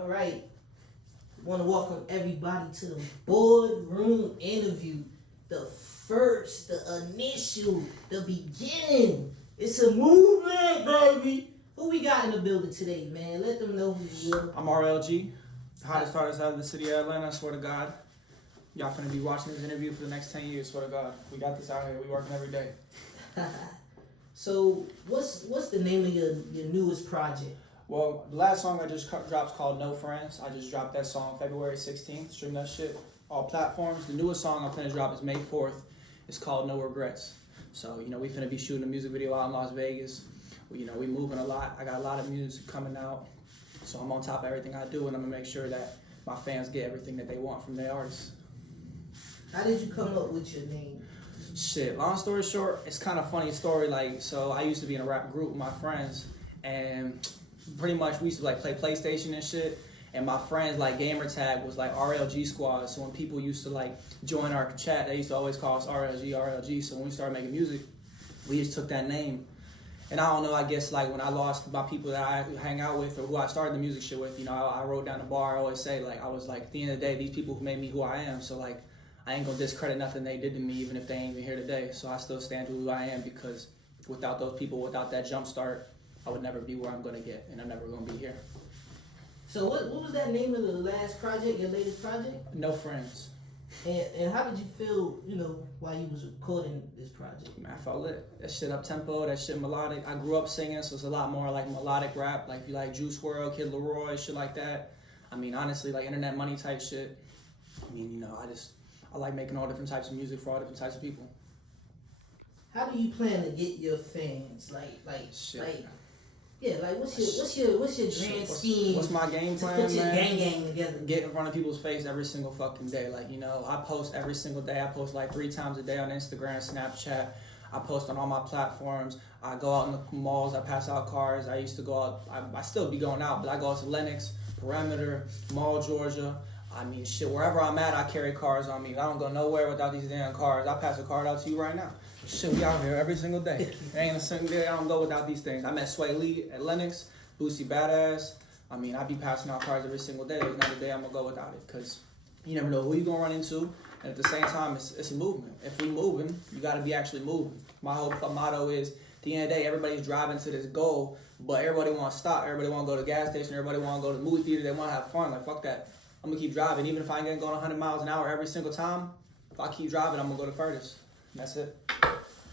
All right. Want to welcome everybody to the Boardroom Interview. The first, the initial, the beginning. It's a movement, baby. Who we got in the building today, man? Let them know who you are. I'm RLG, hottest artist out of the city of Atlanta, I swear to God. Y'all finna be watching this interview for the next 10 years, swear to God. We got this out here, we working every day. So, what's the name of your newest project? Well, the last song I just dropped is called No Friends. I just dropped that song February 16th. Stream that shit, all platforms. The newest song I'm finna drop is May 4th. It's called No Regrets. So, we finna be shooting a music video out in Las Vegas. We moving a lot. I got a lot of music coming out. So I'm on top of everything I do, and I'm gonna make sure that my fans get everything that they want from their artists. How did you come up with your name? Shit, long story short, it's kind of funny story. So I used to be in a rap group with my friends, and pretty much we used to play PlayStation and shit. And my friends gamer tag was RLG Squad. So when people used to join our chat, they used to always call us RLG. So when we started making music, we just took that name. And I don't know, I guess when I lost my people that I hang out with or who I started the music shit with, I wrote down the bar. I always say I was at the end of the day, these people who made me who I am. So I ain't gonna discredit nothing they did to me, even if they ain't even here today. So I still stand to who I am, because without those people, without that jump start, I would never be where I'm gonna get, and I'm never gonna be here. So what was that name of the last project, your latest project? No Friends. And how did you feel, while you was recording this project? Man, I felt lit. That shit up tempo, that shit melodic. I grew up singing, so it's a lot more melodic rap. If you like Juice WRLD, Kid Leroy, shit like that. I mean, honestly, Internet Money type shit. I mean, I like making all different types of music for all different types of people. How do you plan to get your fans? What's your grand scheme? What's my game plan, to put your man? gang together. Get in front of people's face every single fucking day. I post every single day. I post 3 times a day on Instagram, Snapchat. I post on all my platforms. I go out in the malls. I pass out cars. I used to go out. I still be going out, but I go out to Lenox, Perimeter, Mall, Georgia. I mean, shit, wherever I'm at, I carry cars on me. I don't go nowhere without these damn cars. I'll pass a card out to you right now. Shit, we out here every single day. There ain't a single day I don't go without these things. I met Sway Lee at Lenox, Boosie Badass. I mean, I be passing out cars every single day. There's not a day I'm gonna go without it, because you never know who you gonna run into. And at the same time, it's a movement. If we moving, you gotta be actually moving. My whole motto is, at the end of the day, everybody's driving to this goal, but everybody wanna stop. Everybody wanna go to the gas station. Everybody wanna go to the movie theater. They wanna have fun. Fuck that. I'm gonna keep driving. Even if I ain't going 100 miles an hour every single time, if I keep driving, I'm gonna go the furthest. And that's it.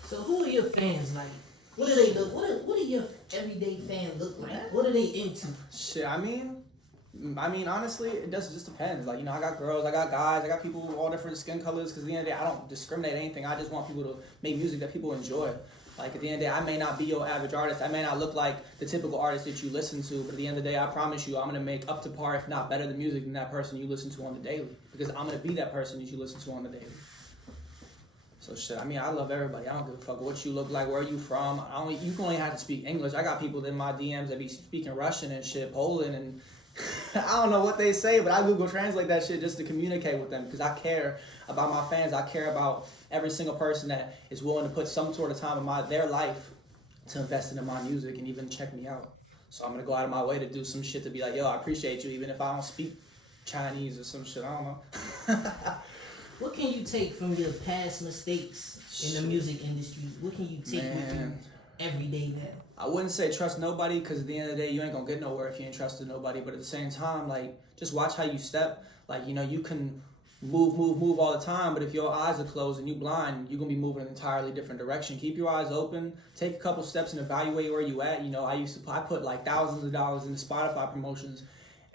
So who are your fans like? What do they look? What do your everyday fans look like? What are they into? Shit, I mean, honestly, it just depends. I got girls, I got guys, I got people with all different skin colors. Because at the end of the day, I don't discriminate anything. I just want people to make music that people enjoy. At the end of the day, I may not be your average artist. I may not look like the typical artist that you listen to. But at the end of the day, I promise you, I'm gonna make up to par, if not better, the music than that person you listen to on the daily. Because I'm gonna be that person that you listen to on the daily. So shit, I love everybody. I don't give a fuck what you look like, where you from. You can only have to speak English. I got people in my DMs that be speaking Russian and shit, Poland, and I don't know what they say, but I Google Translate that shit just to communicate with them, because I care about my fans. I care about every single person that is willing to put some sort of time in their life to invest into my music and even check me out. So I'm gonna go out of my way to do some shit to be like, yo, I appreciate you, even if I don't speak Chinese or some shit. I don't know. What can you take from your past mistakes in the music industry? What can you take with you every day now? I wouldn't say trust nobody, because at the end of the day, you ain't gonna get nowhere if you ain't trusting nobody. But at the same time, just watch how you step. You can move all the time, but if your eyes are closed and you blind, you're gonna be moving in an entirely different direction. Keep your eyes open, take a couple steps and evaluate where you at. I put thousands of dollars into Spotify promotions,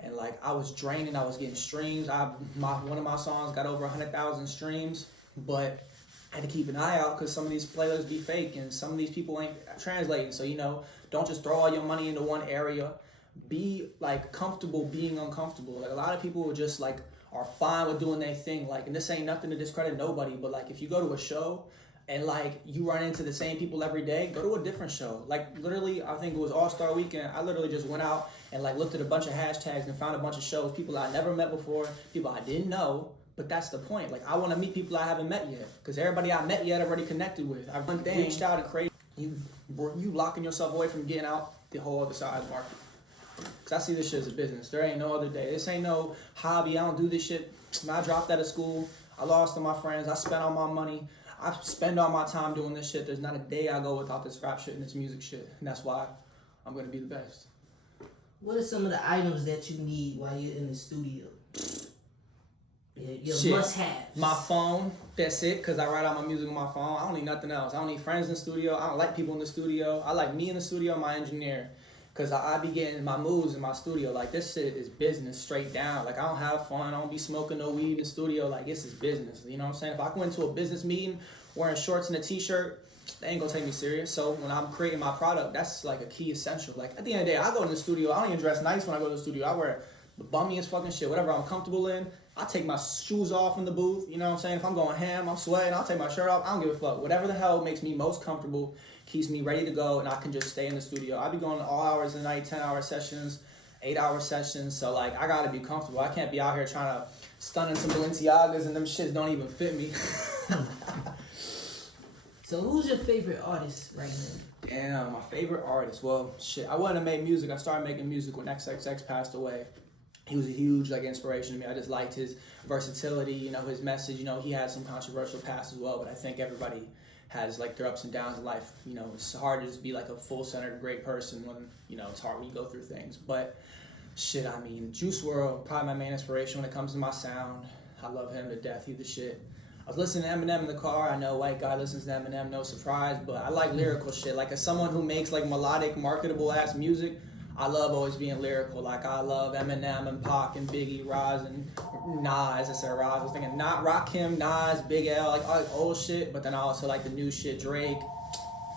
and I was draining. I was getting streams. One of my songs got over 100,000 streams, but I had to keep an eye out, because some of these playlists be fake and some of these people ain't translating. So don't just throw all your money into one area. Be comfortable being uncomfortable. A lot of people are just are fine with doing their thing. And this ain't nothing to discredit nobody, but if you go to a show and you run into the same people every day, go to a different show. Literally, I think it was All-Star Weekend. I literally just went out and looked at a bunch of hashtags and found a bunch of shows, people I never met before, people I didn't know. But that's the point. I want to meet people I haven't met yet, because everybody I met yet I've already connected with. I've reached out and created. You locking yourself away from getting out the whole other side of the market. Because I see this shit as a business. There ain't no other day. This ain't no hobby. I don't do this shit. I dropped out of school. I lost all my friends. I spent all my money. I spend all my time doing this shit. There's not a day I go without this rap shit and this music shit. And that's why I'm going to be the best. What are some of the items that you need while you're in the studio? Your must-haves. My phone, that's it, because I write out my music on my phone. I don't need nothing else. I don't need friends in the studio. I don't like people in the studio. I like me in the studio, my engineer. Because I be getting my moves in my studio. Like, this shit is business straight down. Like, I don't have fun. I don't be smoking no weed in the studio. Like, this is business. You know what I'm saying? If I go into a business meeting wearing shorts and a t-shirt, they ain't gonna take me serious. So when I'm creating my product, that's like a key essential. Like, at the end of the day, I go in the studio. I don't even dress nice when I go to the studio. I wear the bummiest fucking shit, whatever I'm comfortable in. I take my shoes off in the booth. You know what I'm saying? If I'm going ham, I'm sweating, I'll take my shirt off. I don't give a fuck. Whatever the hell makes me most comfortable, keeps me ready to go, and I can just stay in the studio. I be going all hours of the night, 10-hour sessions, 8-hour sessions. So, like, I gotta be comfortable. I can't be out here trying to stun in some Balenciagas and them shits don't even fit me. So who's your favorite artist right now? Damn, my favorite artist. Well, shit, I wouldn't have made music. I started making music when XXX passed away. He was a huge, like, inspiration to me. I just liked his versatility, you know, his message. You know, he had some controversial past as well, but I think everybody has, like, their ups and downs in life. You know, it's hard to just be, like, a full-centered, great person when, you know, it's hard when you go through things. But, shit, I mean, Juice WRLD, probably my main inspiration when it comes to my sound. I love him to death. He's the shit. I was listening to Eminem in the car. I know white guy listens to Eminem, no surprise, but I like lyrical shit. Like, as someone who makes, like, melodic, marketable-ass music, I love always being lyrical. Like, I love Eminem and Pac and Biggie, Roz and Nas. I said Roz. I was thinking not Rakim, Nas, Big L, like, I like old shit, but then I also like the new shit, Drake,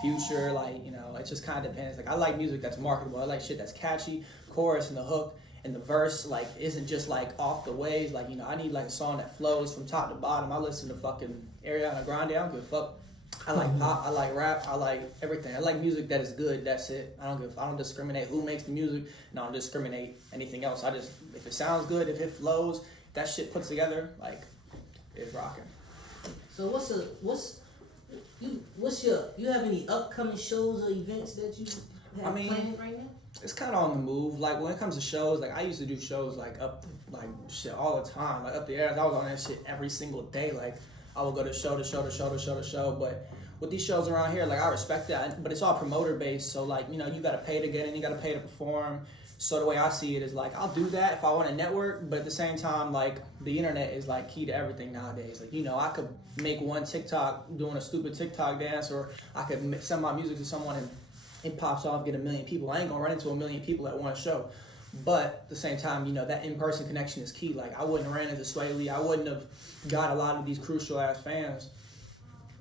Future, like, you know, it just kind of depends. Like, I like music that's marketable. I like shit that's catchy, chorus and the hook and the verse, like, isn't just, like, off the waves. Like, you know, I need, like, a song that flows from top to bottom. I listen to fucking Ariana Grande. I don't give a fuck. I like pop, I like rap, I like everything. I like music that is good, that's it. I don't discriminate who makes the music, and I don't discriminate anything else. I just, if it sounds good, if it flows, if that shit puts together, like, it's rocking. So you have any upcoming shows or events that you have planned right now? It's kind of on the move. Like, when it comes to shows, like, I used to do shows, like, up, like, shit all the time. Like, up the air, I was on that shit every single day. Like, I would go to show, but with these shows around here, like, I respect that, but it's all promoter-based, so, like, you know, you gotta pay to get in, you gotta pay to perform. So the way I see it is, like, I'll do that if I want to network, but at the same time, like, the internet is, like, key to everything nowadays. Like, you know, I could make one TikTok doing a stupid TikTok dance, or I could send my music to someone and it pops off, get 1 million people. I ain't gonna run into 1 million people at one show. But at the same time, you know, that in-person connection is key. Like, I wouldn't have ran into Sway Lee. I wouldn't have got a lot of these crucial-ass fans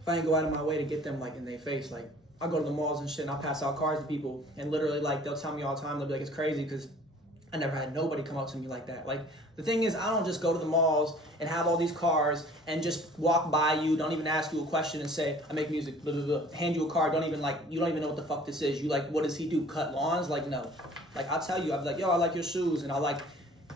if I ain't go out of my way to get them, like, in their face. Like, I go to the malls and shit, and I'll pass out cards to people, and literally, like, they'll tell me all the time, they'll be like, it's crazy, because I never had nobody come up to me like that. Like, the thing is, I don't just go to the malls and have all these cars and just walk by you, don't even ask you a question and say, I make music, blah, blah, blah, hand you a card, you don't even know what the fuck this is. You like, what does he do, cut lawns? Like, no. Like, I'll tell you, I'll be like, yo, I like your shoes, and I'll, like,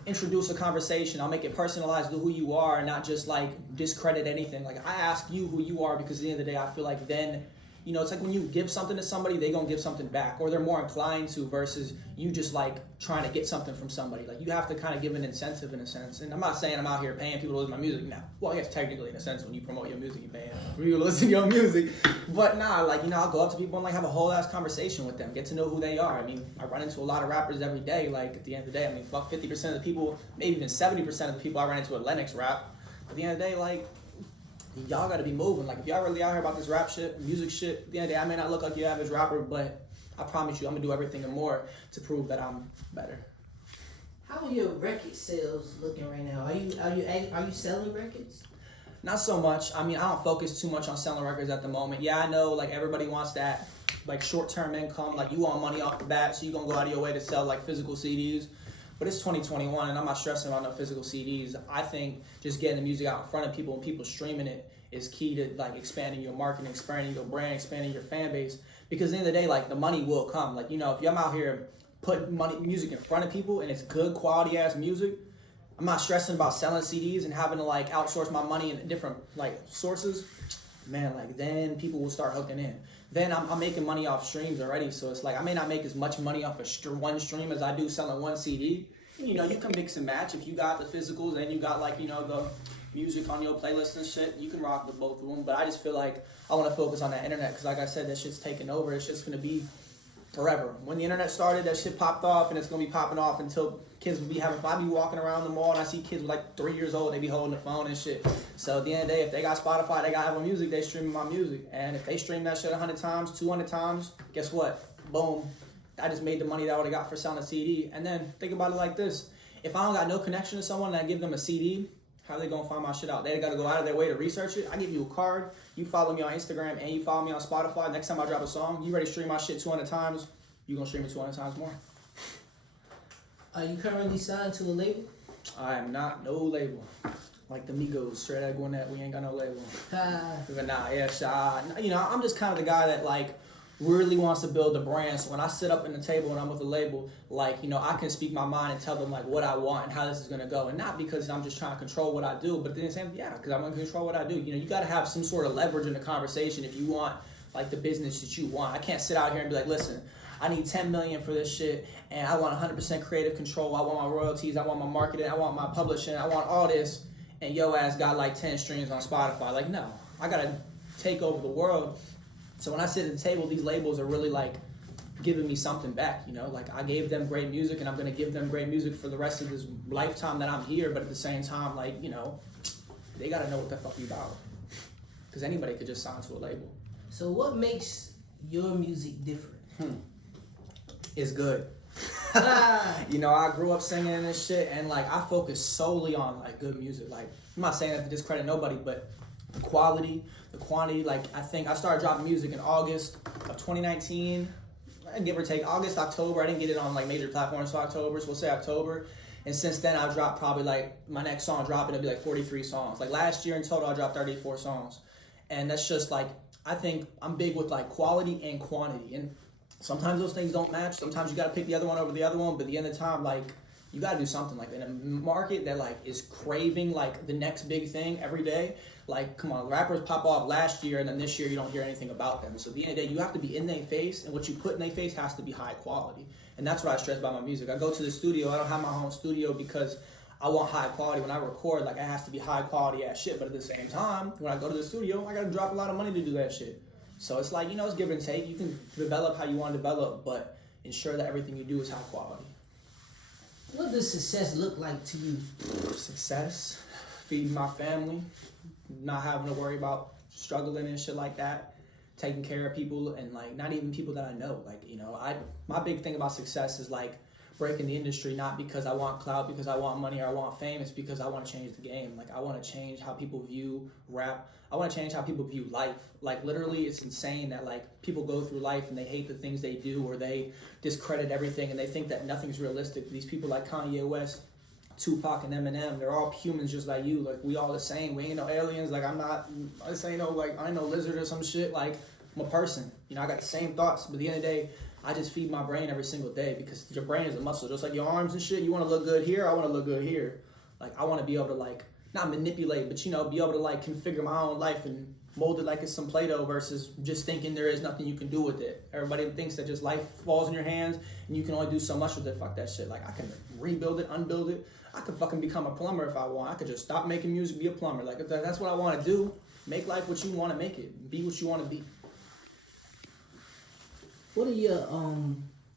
introduce a conversation. I'll make it personalized to who you are and not just, like, discredit anything. Like, I ask you who you are because at the end of the day, I feel like then, you know, it's like when you give something to somebody, they gonna give something back, or they're more inclined to, versus you just, like, trying to get something from somebody. Like, you have to kind of give an incentive in a sense. And I'm not saying I'm out here paying people to listen to my music now. Well, I guess technically in a sense when you promote your music, you're paying for people to listen to your music. But nah, like, you know, I'll go up to people and, like, have a whole ass conversation with them, get to know who they are. I mean, I run into a lot of rappers every day. Like, at the end of the day, I mean, fuck 50% of the people, maybe even 70% of the people I run into at Lennox rap. At the end of the day, like, y'all gotta be moving. Like, if y'all really out here about this rap shit, music shit, at the end of the day, I may not look like your average rapper, but I promise you, I'm gonna do everything and more to prove that I'm better. How are your record sales looking right now? Are you selling records? Not so much. I mean, I don't focus too much on selling records at the moment. Yeah, I know, like, everybody wants that, like, short-term income. Like, you want money off the bat, so you gonna go out of your way to sell, like, physical CDs. But it's 2021, and I'm not stressing about no physical CDs. I think just getting the music out in front of people and people streaming it is key to, like, expanding your marketing, expanding your brand, expanding your fan base. Because at the end of the day, like, the money will come. Like, you know, if I'm out here putting music in front of people and it's good quality ass music, I'm not stressing about selling CDs and having to, like, outsource my money in different, like, sources. Man, like, then people will start hooking in. then I'm making money off streams already. So it's like I may not make as much money off one stream as I do selling one CD. You know, you can mix and match. If you got the physicals and you got like, you know, the music on your playlist and shit, you can rock with both of them. But I just feel like I want to focus on that internet because, like I said, that shit's taking over. It's just going to be forever. When the internet started, that shit popped off, and it's going to be popping off until kids will be having fun. I be walking around the mall and I see kids with like 3 years old, they be holding the phone and shit. So at the end of the day, if they got Spotify, they got Apple Music, they streaming my music. And if they stream that shit 100 times, 200 times, guess what? Boom. I just made the money that I would have got for selling a CD. And then think about it like this. If I don't got no connection to someone and I give them a CD, how are they gonna find my shit out? They gotta go out of their way to research it. I give you a card, you follow me on Instagram and you follow me on Spotify. Next time I drop a song, you ready to stream my shit 200 times, you gonna stream it 200 times more. Are you currently signed to a label? I am not, no label. Like the Migos, straight out going that we ain't got no label. But nah, yeah, you know, I'm just kind of the guy that like really wants to build a brand. So when I sit up in the table and I'm with a label, like, you know, I can speak my mind and tell them like what I want and how this is gonna go. And not because I'm just trying to control what I do, but then saying, yeah, because I'm gonna control what I do. You know, you gotta have some sort of leverage in the conversation if you want like the business that you want. I can't sit out here and be like, listen, I need 10 million for this shit and I want 100% creative control. I want my royalties, I want my marketing, I want my publishing, I want all this. And yo ass got like 10 streams on Spotify. Like, no, I gotta take over the world. So when I sit at the table, these labels are really like giving me something back, you know? Like I gave them great music and I'm gonna give them great music for the rest of this lifetime that I'm here, but at the same time, like, you know, they gotta know what the fuck you about. Because anybody could just sign to a label. So what makes your music different? It's good. You know, I grew up singing and shit, and like I focus solely on like good music. Like I'm not saying that to discredit nobody, but the quality, the quantity. Like I think I started dropping music in August of 2019, give or take August, October. I didn't get it on like major platforms for October, so we'll say October. And since then, I've dropped probably like my next song dropping, it'll be like 43 songs. Like last year in total, I dropped 34 songs, and that's just like I think I'm big with like quality and quantity and. Sometimes those things don't match. Sometimes you gotta pick the other one over the other one. But at the end of the time, like you gotta do something. Like in a market that like is craving like the next big thing every day. Like come on, rappers pop off last year and then this year you don't hear anything about them. So at the end of the day, you have to be in their face, and what you put in their face has to be high quality. And that's what I stress about my music. I go to the studio. I don't have my home studio because I want high quality. When I record, like it has to be high quality ass shit. But at the same time, when I go to the studio, I gotta drop a lot of money to do that shit. So it's like, you know, it's give and take. You can develop how you want to develop, but ensure that everything you do is high quality. What does success look like to you? Success, feeding my family, not having to worry about struggling and shit like that, taking care of people and like not even people that I know. Like, you know, my big thing about success is like breaking the industry, not because I want clout, because I want money or I want fame. It's because I want to change the game. Like I want to change how people view rap. I want to change how people view life. Like literally it's insane that like people go through life and they hate the things they do or they discredit everything and they think that nothing's realistic. These people like Kanye West, Tupac and Eminem, they're all humans just like you. Like we all the same. We ain't no aliens. Like this ain't no like I ain't no lizard or some shit. Like I'm a person. You know, I got the same thoughts. But at the end of the day, I just feed my brain every single day because your brain is a muscle. Just like your arms and shit. You want to look good here, I want to look good here. Like I want to be able to like not manipulate, but you know, be able to like configure my own life and mold it like it's some Play-Doh versus just thinking there is nothing you can do with it. Everybody thinks that just life falls in your hands and you can only do so much with it. Fuck that shit. Like I can rebuild it, unbuild it. I could fucking become a plumber if I want. I could just stop making music, be a plumber. Like if that's what I want to do. Make life what you want to make it. Be what you want to be. What are your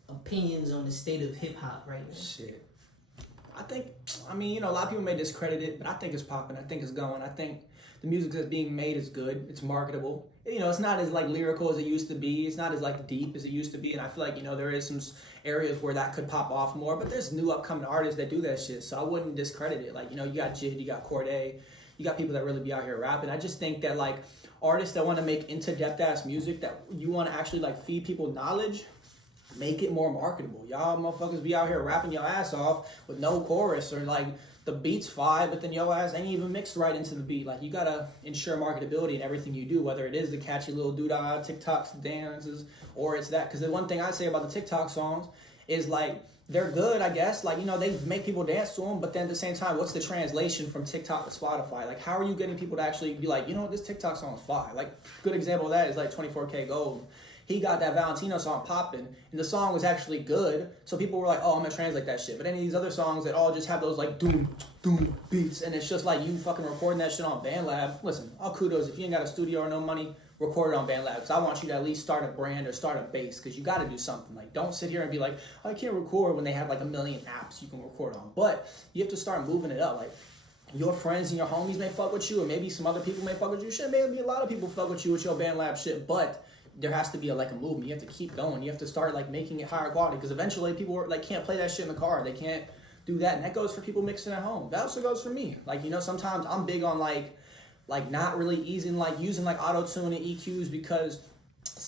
opinions on the state of hip hop right now? Shit. I mean, you know, a lot of people may discredit it, but I think it's popping. I think it's going. I think the music that's being made is good. It's marketable. You know, it's not as like lyrical as it used to be. It's not as like deep as it used to be. And I feel like, you know, there is some areas where that could pop off more, but there's new upcoming artists that do that shit. So I wouldn't discredit it. Like, you know, you got Jid, you got Corday, you got people that really be out here rapping. I just think that like artists that want to make into-depth ass music that you want to actually like feed people knowledge, make it more marketable. Y'all motherfuckers be out here rapping your ass off with no chorus or like the beat's fine, but then your ass ain't even mixed right into the beat. Like you gotta ensure marketability in everything you do, whether it is the catchy little doodah, TikToks, dances, or it's that. Because the one thing I say about the TikTok songs is like they're good, I guess. Like, you know, they make people dance to them, but then at the same time, what's the translation from TikTok to Spotify? Like, how are you getting people to actually be like, you know what, this TikTok song is fire? Like, good example of that is like 24K Gold. He got that Valentino song popping, and the song was actually good, so people were like, oh, I'm gonna translate that shit. But any of these other songs that all just have those like doom, doom beats, and it's just like you fucking recording that shit on BandLab. Listen, all kudos, if you ain't got a studio or no money, record it on BandLab, because I want you to at least start a brand or start a base, because you got to do something. Like, don't sit here and be like, oh, I can't record, when they have like a million apps you can record on. But you have to start moving it up. Like, your friends and your homies may fuck with you, or maybe some other people may fuck with you. Shit, maybe a lot of people fuck with you with your BandLab shit, but there has to be a movement. You have to keep going. You have to start like making it higher quality, because eventually people like can't play that shit in the car. They can't do that, and that goes for people mixing at home. That also goes for me. Like, you know, sometimes I'm big on like not really using auto-tune and EQs, because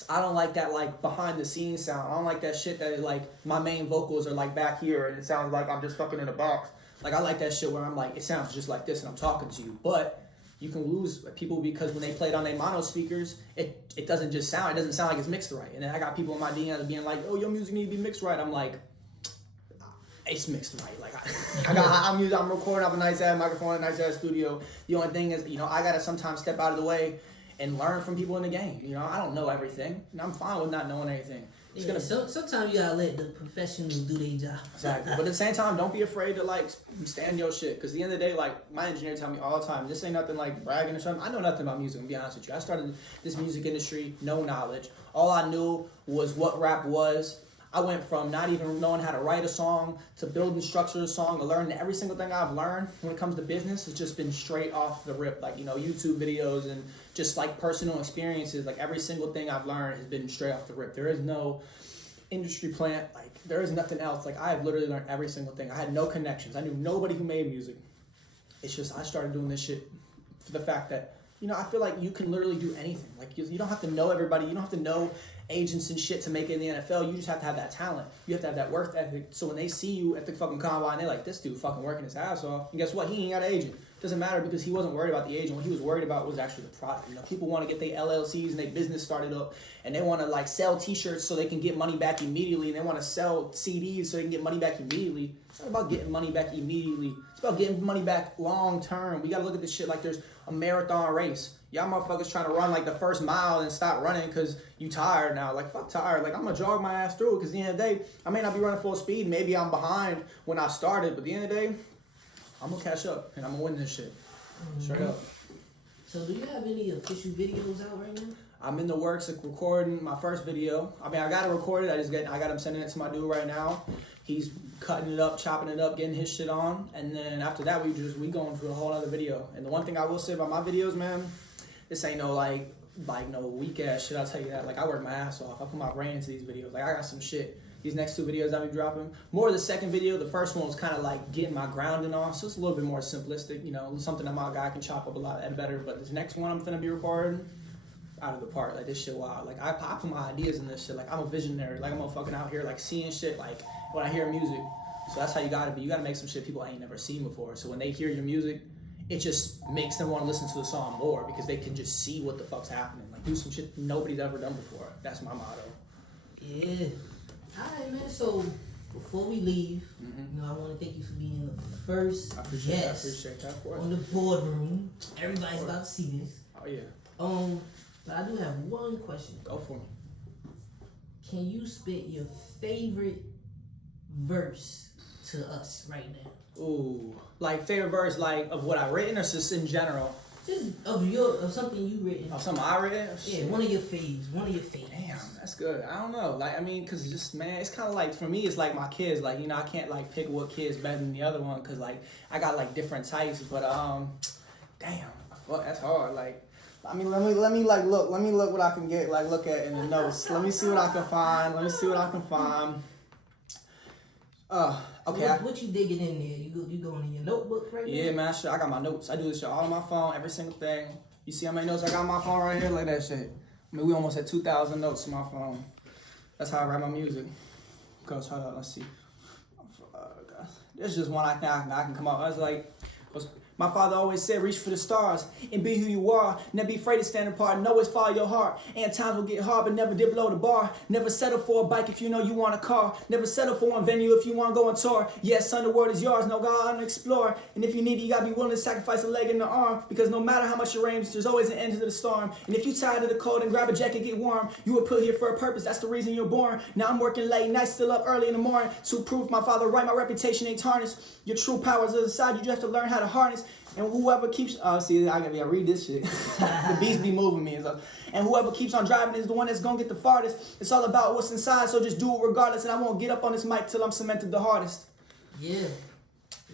I don't like that like behind the scenes sound. I don't like that shit that is like my main vocals are like back here and it sounds like I'm just fucking in a box. Like, I like that shit where I'm like, it sounds just like this and I'm talking to you. But you can lose people because when they play it on their mono speakers, it doesn't sound like it's mixed right. And then I got people in my DMs being like, oh, your music need to be mixed right. I'm like, it's mixed right. Like, I'm recording off a nice ass microphone, a nice ass studio. The only thing is, you know, I gotta sometimes step out of the way and learn from people in the game. You know, I don't know everything, and I'm fine with not knowing anything. Sometimes you gotta let the professionals do their job. Exactly. But at the same time, don't be afraid to like stand your shit. Because at the end of the day, like, my engineer tell me all the time, this ain't nothing like bragging or something. I know nothing about music, to be honest with you. I started this music industry, no knowledge. All I knew was what rap was. I went from not even knowing how to write a song to building structure of a song to learning every single thing I've learned when it comes to business has just been straight off the rip. Like, you know, YouTube videos and just like personal experiences. Like, every single thing I've learned has been straight off the rip. There is no industry plant. Like, there is nothing else. Like, I have literally learned every single thing. I had no connections. I knew nobody who made music. It's just I started doing this shit for the fact that, you know, I feel like you can literally do anything. Like, you don't have to know everybody. You don't have to know agents and shit to make it in the NFL. You just have to have that talent. You have to have that work ethic. So when they see you at the fucking combine, they're like, this dude fucking working his ass off. And guess what? He ain't got an agent. Doesn't matter, because he wasn't worried about the agent. What he was worried about was actually the product. You know, people want to get their LLCs and their business started up, and they want to like sell T-shirts so they can get money back immediately, and they want to sell CDs so they can get money back immediately. It's not about getting money back immediately. It's about getting money back long term. We got to look at this shit like there's a marathon race. Y'all motherfuckers trying to run like the first mile and stop running because you tired now. Like, fuck tired. Like, I'm going to jog my ass through it, because at the end of the day, I may not be running full speed. Maybe I'm behind when I started, but at the end of the day, I'm going to catch up and I'm going to win this shit. Straight up. So do you have any official videos out right now? I'm in the works of recording my first video. I mean, I got to record it. I got him sending it to my dude right now. He's cutting it up, chopping it up, getting his shit on. And then after that, we going for a whole other video. And the one thing I will say about my videos, man, this ain't no like no weak ass shit. I'll tell you that. Like, I work my ass off. I put my brain into these videos. Like, I got some shit. These next two videos I'll be dropping. More of the second video. The first one was kind of like getting my grounding on. So it's a little bit more simplistic, you know, something that my guy can chop up a lot and better. But this next one I'm finna be recording, out of the park. Like, this shit wild. Like, I put my ideas in this shit. Like, I'm a visionary. Like, I'm fucking out here like seeing shit like when I hear music. So that's how you gotta be. You gotta make some shit people ain't never seen before. So when they hear your music, it just makes them want to listen to the song more, because they can just see what the fuck's happening. Like, do some shit nobody's ever done before. That's my motto. Yeah. Alright, man. So before we leave, you know, I want to thank you for being the first guest on the boardroom. Everybody's about to see this. Oh yeah. But I do have one question. Go for me. Can you spit your favorite verse to us right now? Ooh, like favorite verse, like of what I written, or just in general? Just of something you written. Of something I written? Yeah, one of your faves. Damn, that's good. I don't know. Like, I mean, cause just, man, it's kind of like, for me, it's like my kids. Like, you know, I can't like pick what kid's better than the other one, cause like I got like different types. But damn, fuck, that's hard. Like, I mean, let me look what I can get. Like, look at in the notes. Let me see what I can find. Okay. What you digging in there? You going in your notebook right now? Yeah, man. I got my notes. I do this shit all on my phone, every single thing. You see how many notes I got on my phone right here? Look at that shit. I mean, we almost had 2,000 notes on my phone. That's how I write my music. Cause hold on, let's see. This is just one I think I can come up. I was like, My father always said, reach for the stars and be who you are. Never be afraid to stand apart and always follow your heart. And times will get hard, but never dip below the bar. Never settle for a bike if you know you want a car. Never settle for one venue if you want to go on tour. Yes, son, the world is yours. No, go out and explore. And if you need it, you got to be willing to sacrifice a leg and an arm. Because no matter how much it rains, there's always an end to the storm. And if you tired of the cold and grab a jacket, get warm. You were put here for a purpose. That's the reason you're born. Now I'm working late nights, still up early in the morning to prove my father right. My reputation ain't tarnished. Your true powers are inside. You just have to learn how to harness. And whoever keeps, see, I gotta read this shit. The beast be moving me. And whoever keeps on driving is the one that's gonna get the farthest. It's all about what's inside, so just do it regardless. And I won't get up on this mic till I'm cemented the hardest. Yeah.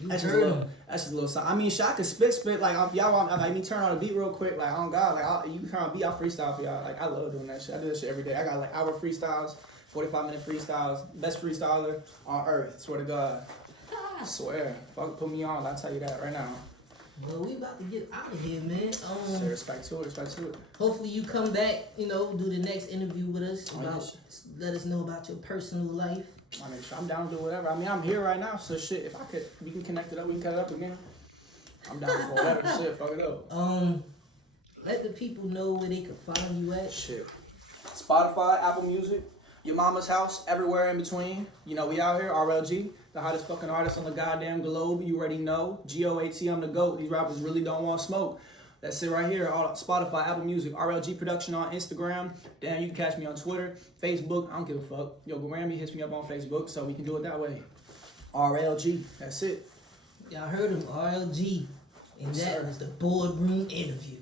That's just a little something. I mean, shit, I could spit. Like, if y'all want, like, me turn on the beat real quick. Like, on God, like, you turn on the beat, I'll freestyle for y'all. Like, I love doing that shit. I do that shit every day. I got, like, hour freestyles, 45-minute freestyles. Best freestyler on earth, swear to God. I swear. Fuck, put me on. I'll tell you that right now. Well, we about to get out of here, man. Respect to it. Hopefully you come back, do the next interview with us. Let us know about your personal life. I'm down to do whatever. I mean, I'm here right now, so shit, if we can connect it up, we can cut it up again. I'm down for whatever. Shit, fuck it up. Let the people know where they can find you at. Shit. Spotify, Apple Music, your mama's house, everywhere in between. We out here, RLG. The hottest fucking artist on the goddamn globe. You already know. GOAT, I'm the GOAT. These rappers really don't want smoke. That's it right here. All Spotify, Apple Music, RLG Production on Instagram. Damn, you can catch me on Twitter, Facebook. I don't give a fuck. Yo, Grammy hits me up on Facebook, so we can do it that way. RLG. That's it. Y'all heard him, RLG. And that was the Boardroom Interview.